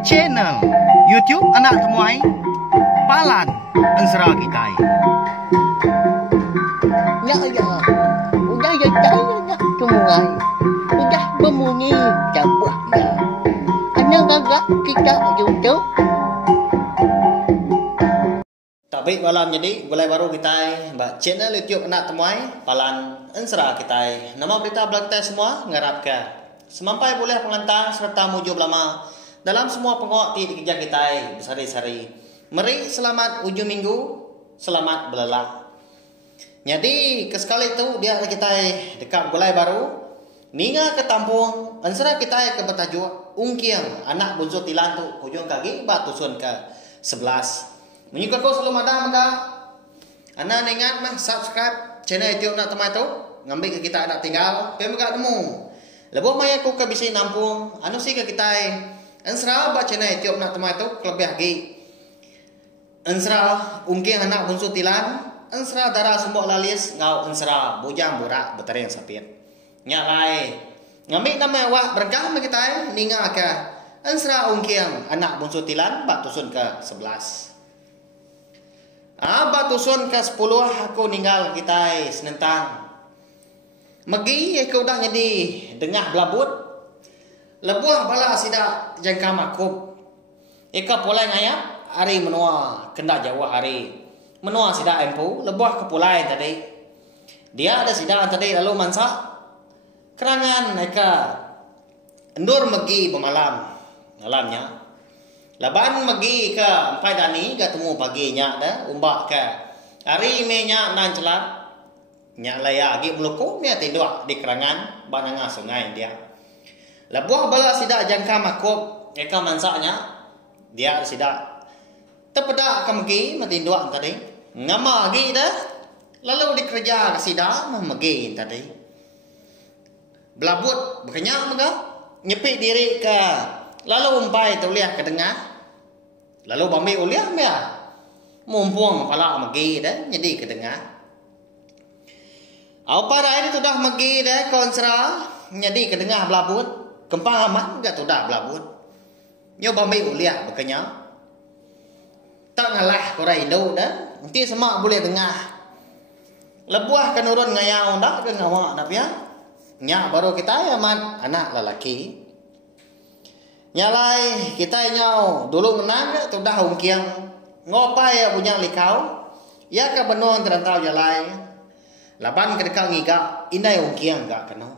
Channel YouTube anak temuai Palan Ensera Kitai. Ya ya, udah ya nak temuai, udah berbunyi cabutnya. Anak gagak kita YouTube. Tak baik malam jadi mulai baru kita mbak channel YouTube anak temuai Palan Ensera Kitai. Nama berita belak kita semua ngarapkan semampai boleh pengantang serta muju lama dalam semua pengok di kerja kita besari-sari. Mari selamat ujung minggu, selamat belalah. Jadi kesekali itu dia kita dekat gulai baru ninga ke tampung Ensera kita ke bertajuk Ungkiang anak bunso tilan tu hujung kaki batu sun ke 11. Menyuka kau selalu ada maka anda ingat mah subscribe channel YouTube nak temai tu ngambil ke kita nak tinggal pe maka temu. Lepas maya aku ke bisa nampung anu sih ke kita Ensera ba channel YouTube nak temai tu lebih lagi. Ensera Ungkiang anak bunso tilan, Ensera darah sembok lalis ngau Ensera bujang burak bertering sapit. Nya lai ngambil nama awak berkah kita ninga ke Ensera Ungkiang anak bunso tilan ba tusun ke 11. Batusun ke 10 aku ninggal kita senentang. Megi aku dah jadi dengah belabut. Lebuah bala sida jangka makub. Eka pulai ngayap hari menua kena Jawa hari. Menua sida empu lebuah ke pulai tadi. Dia ada sida tadi lalu mansa kerangan eka endur megi pemalam malamnya. Laban magi ke empai dani ketemu paginya dah umbak ke hari menya nan celat nya laya agi meluku mia tiduk di kerangan bananga sungai dia. Labuah bala sida jangka makub eka mansaknya dia sida tepedak ke magi matinduk tadi ngama agi dah lalu dikerja ke sida magi tadi belabut berkenyak mega nyepik diri ke lalu umpai tuliah ke tengah lalu bambi uliah mea mumpung pala magi dah jadi ke tengah au para ini sudah magi dah konsra jadi ke tengah belabut kempang aman enggak sudah belabut nyo bambi uliah berkenyak tak ngalah kora Indo dah nanti semak boleh tengah lebuah kenurun ngayau dak ke ngawak dak ya nya baru kita aman anak lelaki nyalai kita nyau dulu menang tu dah ungkiang ngopai punya likau ya ka benon terantau jalai laban ke dekang ngiga indai ungkiang gak kena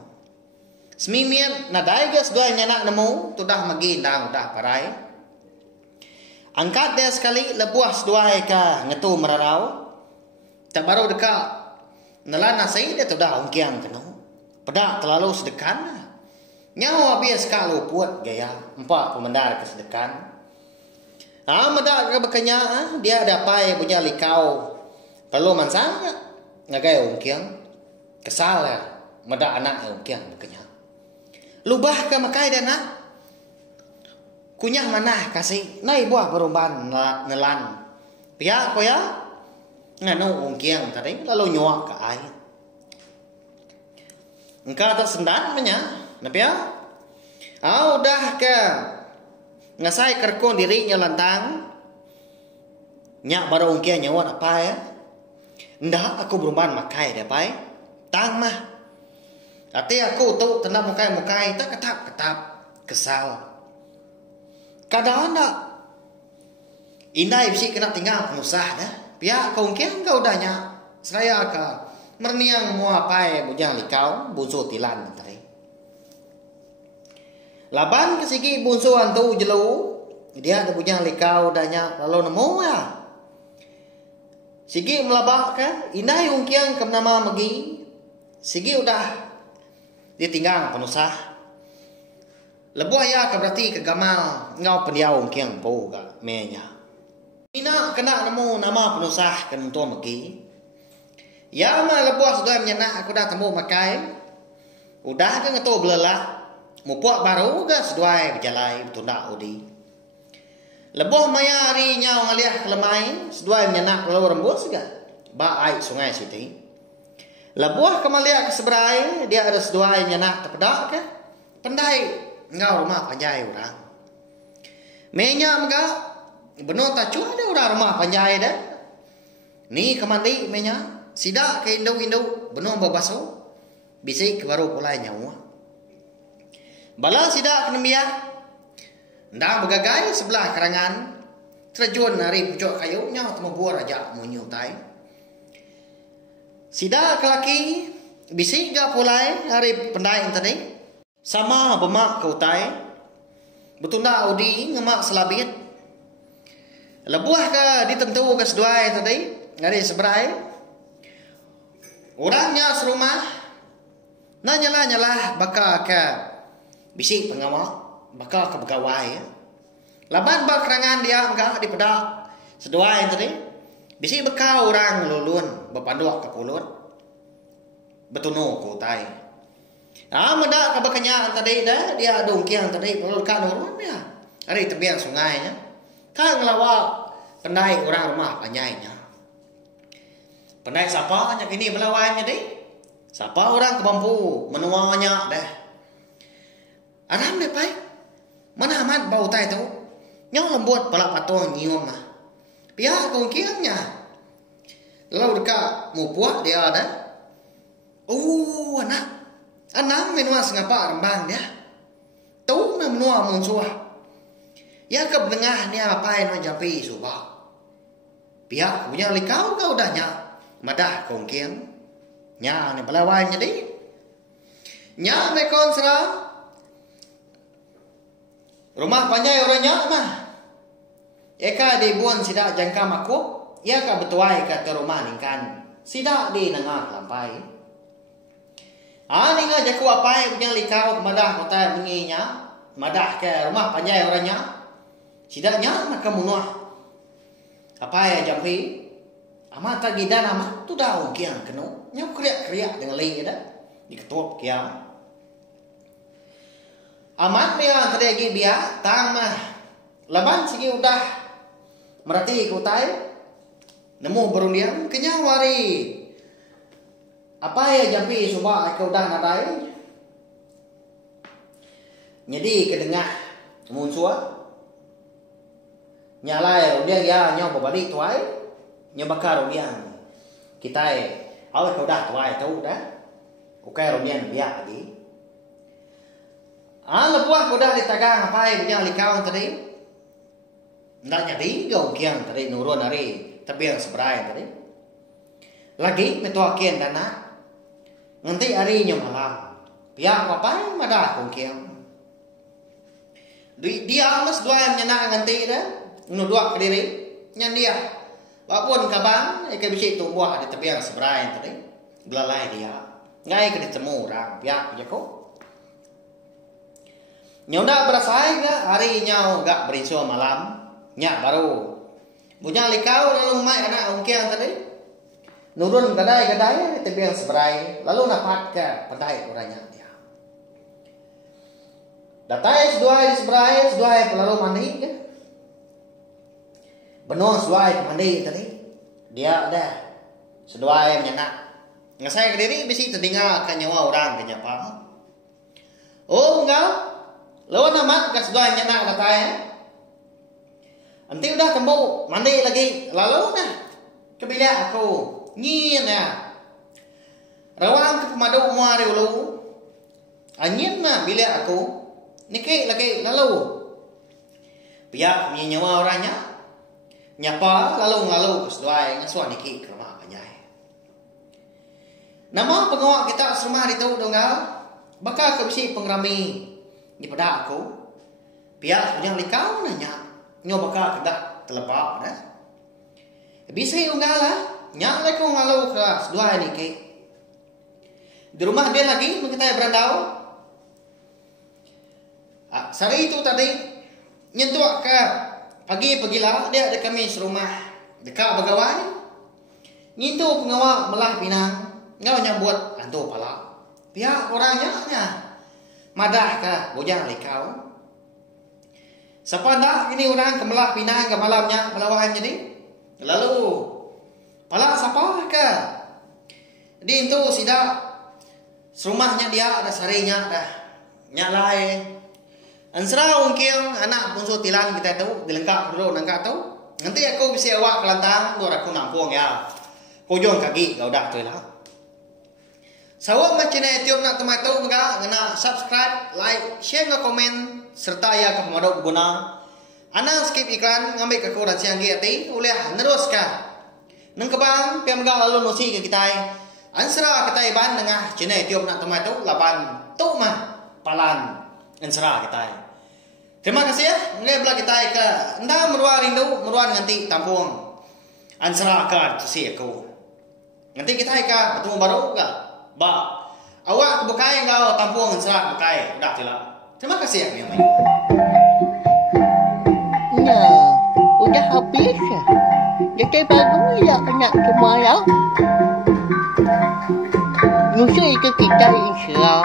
semimian nadai gas dua nyanak nemu tu dah magi ndang dah parai angkat dia sekali lebuas dua ka ngetu merarau tak baru dekat nelan nasai dia tu dah ungkiang kena pedak terlalu sedekan nyawa bias kalau puat gaya empat pemendar kesedekan. Medak ke bekanya dia ada pai punya likau. Perlu mansang ngagai ungkiang kesal ya. Medak anak ungkiang bekanya. Lubah ke makai dan nak. Kunyah mana kasih nai buah berumban nelan. Pihak ko ya nganu ungkiang tadi lalu nyuak ke air. Engkau tak sendan punya. Napa ya? Udah ke ngasai kerkon dirinya lantang. Nyak baru ungkia nyawa apa ya? Ndak aku berumban makai dia pai. Tang mah. Ati aku tu tenang mukai tak ketap kesal. Kadang ndak. Indai bisi kena tinggal pengusaha dah. Pihak kau ungkia kau dah nyak. Seraya ke merniang mua pai bujang likau bunso tilan tadi. Laban kesigi bunso antu jelu dia ada punya likau danya lalu nemu ya sigi melabak kan indai ungkiang ke nama megi sigi udah ditinggang penusah lebuh ya ke berarti ke gamal ngau pendiau ungkiang po ga menya ina kena nemu nama penusah kan untuk megi ya ma lebuh sudah menyenak aku dah temu makai udah ke ngetu belelah mupuak baru gas duai berjalai bertundak udi. Lebuh maya hari nyau ngaliah kelemai seduai menyenak lalu rembus juga. Ba air sungai siti. Lebuh kemalia ke seberai dia ada seduai menyenak terpedak ke. Pendai ngau rumah panjai orang. Menya mga benar tak cuma ada orang rumah panjai dah. Ni kemandi menya sida ke indau benar babaso bisik baru pulai nyawa. Bala sida kena biar ndak begagai sebelah kerangan terjun hari pucuk kayu nya temu buar aja munyu tai. Sida kelaki bisik ga pulai hari pendai tadi sama bemak kau tai. Betunda udi ngemak selabit. Lebuah ke ditentu ke seduai tadi ngari seberai. Orangnya serumah nyalah bakal ke bisik pengawal bakal ke pegawai. Laban bak kerangan dia enggak di pedak seduai tadi. Bisik bekal orang lulun berpanduak ke pulut. Betunu ku tai. Meda kabakanya tadi dah dia dongkiang tadi kalau kan orang dia. Hari tepian sungainya. Kan ngelawa pendai orang rumah panjainya. Pendai siapa nya kini melawannya deh. Siapa orang kebampu menuangnya dah. Aram deh pai. Mana amat bau tai tu. Nyong lembut pala patong nyium mah. Pihak dongkiangnya. Lalu dekat mau puak dia dah. Anak menua sengapa rembang dia. Tahu na menua munsua. Ya ke bengah ni apa yang menjapi subah. Pihak punya likau kau dah nya. Madah kongkiang. Nya ni pelawainya di. Nya me konsra. Rumah panjai orangnya mah. Eka di buan sidak jangka makuk. Ya ka betuai ka rumah ningkan. Sidak di nengah lampai. Ni nga jaku apai punya likau madah kota menginya madah ke rumah panjai orangnya sidaknya nak kemunuh apa ya jampi amat tagidan amat tu dah kiang keno nyok kriak dengan lei dah diketup kiang amat dia teregi biar tang mah laban sigi udah merati kutai nemu berundian kenyang wari. Apa ya jampi suba kau dah nadai. Jadi kedengah munsua. Nyalai udiang ya nyo babadi tuai. Nyo bakar udiang. Kita awak kau dah tuai tahu dah. Ukai udiang biak lagi. Lepuah kau dah ditagang apa ya punya likau tadi. Ndak jadi kau kiang tadi nurun hari tapi yang seberai tadi. Lagi metuakian dana. Nanti hari nyo malam. Pihak apa madah kongkiang. Dia mas dua yang nyenak nanti dah. Nudua ke diri. Nyan dia. Walaupun kabang. Ika bisa tumbuh di tepian seberai tadi. Belalai dia. Ngai ke ditemu orang. Pihak punya ko. Nyo dah berasai ke. Hari nyo gak berinsua malam. Nyak baru. Punya likau lalu mai anak kongkiang tadi. Nurun kedai tepi yang seberai lalu napat ke pendai orangnya dia. Datai seduai di seberai seduai lalu mandi ke. Benar seduai mandi tadi. Dia ada seduai menyenak. Ngasai ke diri bisi terdengar ke nyawa orang ke nyapa. Oh enggak. Lawan amat ke seduai menyenak datai. Nanti udah tembuk mandi lagi lalu nah kebilik aku. Nyin ya. Rawang ke pemadu muari ulu. Anyin mah bilik aku. Niki lagi lalu. Pihak punya nyawa orangnya. Nyapa lalu keseduai ngasuan niki ke rumah panjai. Nama pengawak kita serumah itu donggal. Bakal kebisi pengrami di pada aku. Pihak punya likau nanya. Nyo bakal kedak terlepak dah. Bisa unggal lah. Nyak ko ngalau keras dua ni ke. Di rumah dia lagi mengetahui berandau. Sari itu tadi nyentuh ke pagi-pagilah dia ada kami serumah dekat bagawai. Nyentuh pengawal melah pinang. Ngau nyambut antu pala. Pihak orangnya madah ke bujang likau. Siapa dah ini orang kemelah pinang ke malamnya melawan jadi. Lalu pala siapa ke? Di itu sidak rumahnya dia ada sarinya dah. Nyalai Ansra ungkiang anak bungsu tilan kita tahu dilengkap dulu nangka tahu. Nanti aku bisa awak kelantang dua aku nampung ya. Hujung kaki kau dah tu lah. Sawak macam ni tiap nak temai tahu enggak ngena subscribe, like, share, no komen serta ya ke pemadok guna. Anak skip iklan ngambil ke kurang siang giati oleh neruskan. Nang kebang pemga lalu nosi ke kita. Ansra kita ban dengan channel tiap nak temai tahu laban tu mah palan ansra kita. Terima kasih ya. Ngai belah kita ke anda meruah rindu meruah nanti tampung ansra kan si aku. Nanti kita ke bertemu baru ke ba awak bukai engkau tampung ansra bukai dah tu lah. Terima kasih ya memang. Nah, udah habis ya. Jadi baru ya anak semua ya. Nusul ke kita insya